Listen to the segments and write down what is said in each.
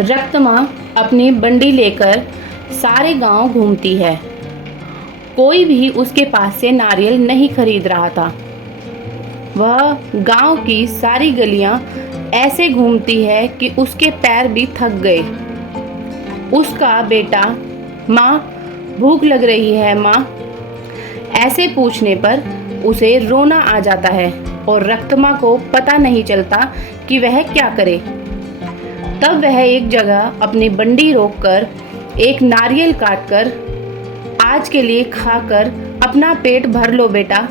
रक्तमा अपनी बंडी लेकर सारे गांव घूमती है। कोई भी उसके पास से नारियल नहीं खरीद रहा था। वह गांव की सारी गलियां ऐसे घूमती है कि उसके पैर भी थक गए। उसका बेटा, माँ भूख लग रही है माँ, ऐसे पूछने पर उसे रोना आ जाता है और रक्तमा को पता नहीं चलता कि वह क्या करे। तब वह एक जगह अपनी बंडी रोककर एक नारियल काटकर, आज के लिए खाकर अपना पेट भर लो बेटा,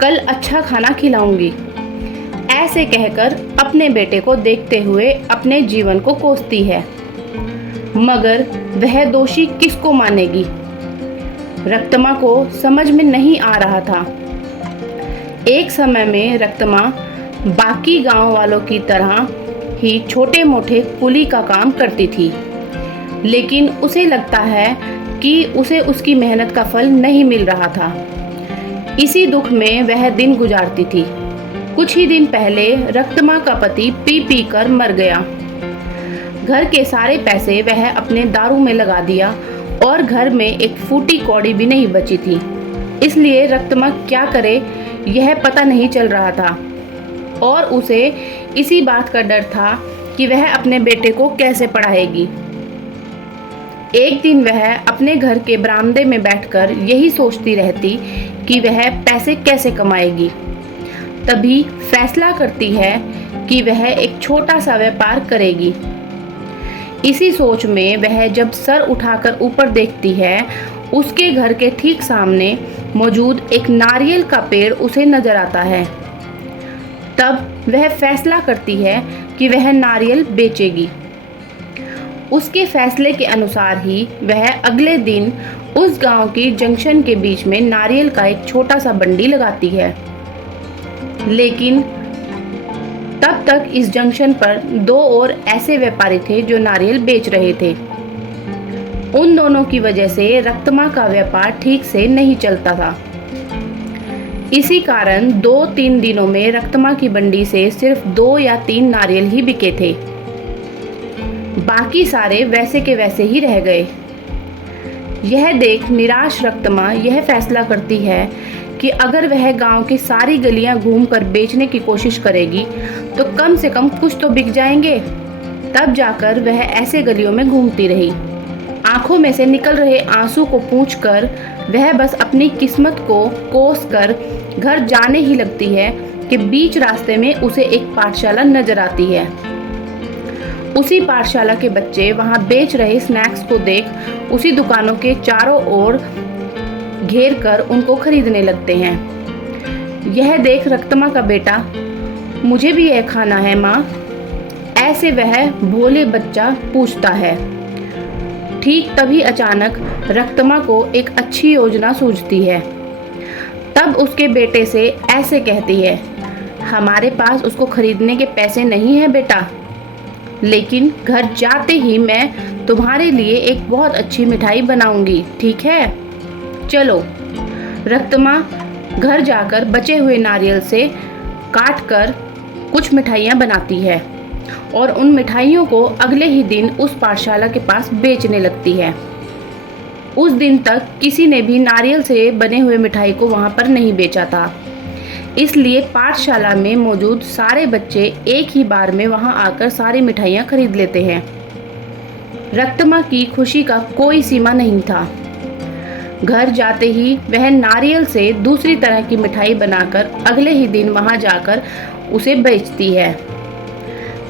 कल अच्छा खाना खिलाऊंगी, ऐसे कहकर अपने बेटे को देखते हुए अपने जीवन को कोसती है। मगर वह दोषी किसको मानेगी? रक्तमा को समझ में नहीं आ रहा था। एक समय में रक्तमा बाकी गांव वालों की तरह ही छोटे मोटे कुली का काम करती थी, लेकिन उसे लगता है कि उसे उसकी मेहनत का फल नहीं मिल रहा था। इसी दुख में वह दिन गुजारती थी। कुछ ही दिन पहले रक्तमा का पति पी पी कर मर गया। घर के सारे पैसे वह अपने दारू में लगा दिया और घर में एक फूटी कौड़ी भी नहीं बची थी। इसलिए रक्तमा क्या करे यह पता नहीं चल रहा था और उसे इसी बात का डर था कि वह अपने बेटे को कैसे पढ़ाएगी। एक दिन वह अपने घर के बरामदे में बैठकर यही सोचती रहती कि वह पैसे कैसे कमाएगी। तभी फैसला करती है कि वह एक छोटा सा व्यापार करेगी। इसी सोच में वह जब सर उठाकर ऊपर देखती है, उसके घर के ठीक सामने मौजूद एक नारियल का पेड़ उसे नजर आता है। तब वह फैसला करती है कि वह नारियल बेचेगी। उसके फैसले के अनुसार ही वह अगले दिन उस गांव की जंक्शन के बीच में नारियल का एक छोटा सा बंडी लगाती है। लेकिन तब तक इस जंक्शन पर दो और ऐसे व्यापारी थे जो नारियल बेच रहे थे। उन दोनों की वजह से रक्तमा का व्यापार ठीक से नहीं चलता था। इसी कारण 2-3 दिनों में रक्तमा की बंडी से सिर्फ 2 या 3 नारियल ही बिके थे। बाकी सारे वैसे के वैसे ही रह गए। यह देख निराश रक्तमा यह फैसला करती है कि अगर वह गांव की सारी गलियां घूमकर बेचने की कोशिश करेगी तो कम से कम कुछ तो बिक जाएंगे। तब जाकर वह ऐसे गलियों में घूमती रही। आंखों में से निकल रहे आंसू को पूंछकर वह बस अपनी किस्मत को कोस कर घर जाने ही लगती है कि बीच रास्ते में उसे एक पाठशाला नजर आती है। उसी पाठशाला के बच्चे वहां बेच रहे स्नैक्स को देख उसी दुकानों के चारों ओर घेर कर उनको खरीदने लगते हैं। यह देख रक्तमा का बेटा, मुझे भी यह खाना है माँ, ऐसे वह भोले बच्चा पूछता है। ठीक तभी अचानक रक्तमा को एक अच्छी योजना सूझती है। तब उसके बेटे से ऐसे कहती है, हमारे पास उसको खरीदने के पैसे नहीं हैं बेटा, लेकिन घर जाते ही मैं तुम्हारे लिए एक बहुत अच्छी मिठाई बनाऊंगी, ठीक है? चलो। रक्तमा घर जाकर बचे हुए नारियल से काट कर कुछ मिठाइयाँ बनाती है और उन मिठाइयों को अगले ही दिन उस पाठशाला के पास बेचने लगती है। उस दिन तक किसी ने भी नारियल से बने हुए मिठाई को वहाँ पर नहीं बेचा था, इसलिए पाठशाला में मौजूद सारे बच्चे एक ही बार में वहाँ आकर सारी मिठाइयाँ खरीद लेते हैं। रक्तमा की खुशी का कोई सीमा नहीं था। घर जाते ही वह नारियल से दूसरी तरह की मिठाई बनाकर अगले ही दिन वहां जाकर उसे बेचती है।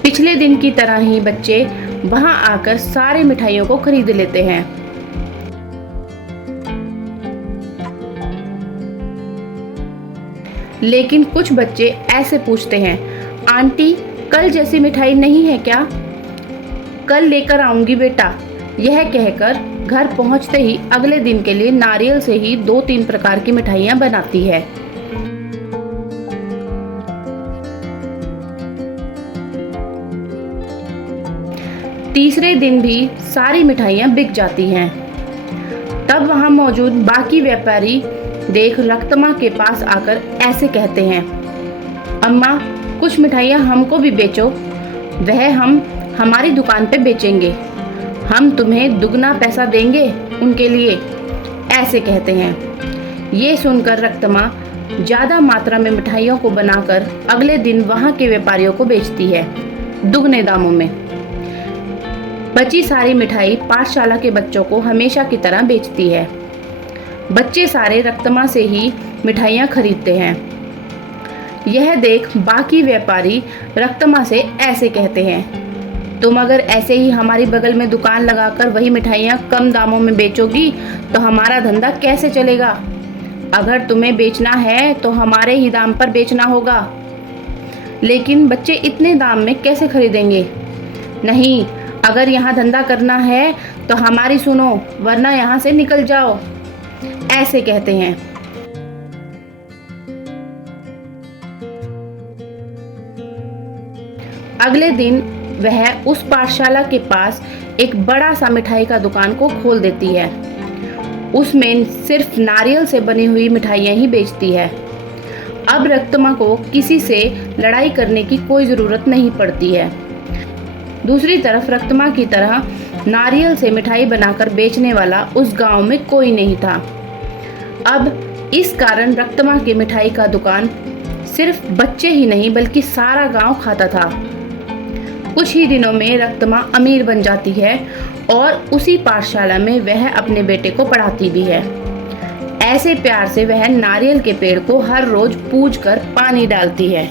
पिछले दिन की तरह ही बच्चे वहां आकर सारे मिठाइयों को खरीद लेते हैं। लेकिन कुछ बच्चे ऐसे पूछते हैं, आंटी कल जैसी मिठाई नहीं है क्या? कल लेकर आऊंगी बेटा, यह कहकर घर पहुंचते ही अगले दिन के लिए नारियल से ही 2-3 प्रकार की मिठाइयाँ बनाती है। तीसरे दिन भी सारी मिठाइयाँ बिक जाती हैं। तब वहाँ मौजूद बाकी व्यापारी देख रक्तमा के पास आकर ऐसे कहते हैं, अम्मा कुछ मिठाइयाँ हमको भी बेचो, वह हम हमारी दुकान पे बेचेंगे, हम तुम्हें दुगना पैसा देंगे उनके लिए, ऐसे कहते हैं। ये सुनकर रक्तमा ज़्यादा मात्रा में मिठाइयों को बनाकर अगले दिन वहाँ के व्यापारियों को बेचती है दुगने दामों में। बची सारी मिठाई पाठशाला के बच्चों को हमेशा की तरह बेचती है। बच्चे सारे रक्तमा से ही मिठाइयाँ खरीदते हैं। यह देख बाकी व्यापारी रक्तमा से ऐसे कहते हैं, तुम अगर ऐसे ही हमारी बगल में दुकान लगाकर वही मिठाइयाँ कम दामों में बेचोगी तो हमारा धंधा कैसे चलेगा? अगर तुम्हें बेचना है तो हमारे ही दाम पर बेचना होगा। लेकिन बच्चे इतने दाम में कैसे खरीदेंगे? नहीं, अगर यहाँ धंधा करना है तो हमारी सुनो, वरना यहाँ से निकल जाओ, ऐसे कहते हैं। अगले दिन वह उस पाठशाला के पास एक बड़ा सा मिठाई का दुकान को खोल देती है। उसमें सिर्फ नारियल से बनी हुई मिठाइयाँ ही बेचती है। अब रक्तमा को किसी से लड़ाई करने की कोई ज़रूरत नहीं पड़ती है। दूसरी तरफ रक्तमा की तरह नारियल से मिठाई बनाकर बेचने वाला उस गांव में कोई नहीं था। अब इस कारण रक्तमा की मिठाई का दुकान सिर्फ बच्चे ही नहीं बल्कि सारा गांव खाता था। कुछ ही दिनों में रक्तमा अमीर बन जाती है और उसी पाठशाला में वह अपने बेटे को पढ़ाती भी है। ऐसे प्यार से वह नारियल के पेड़ को हर रोज पूज कर पानी डालती है।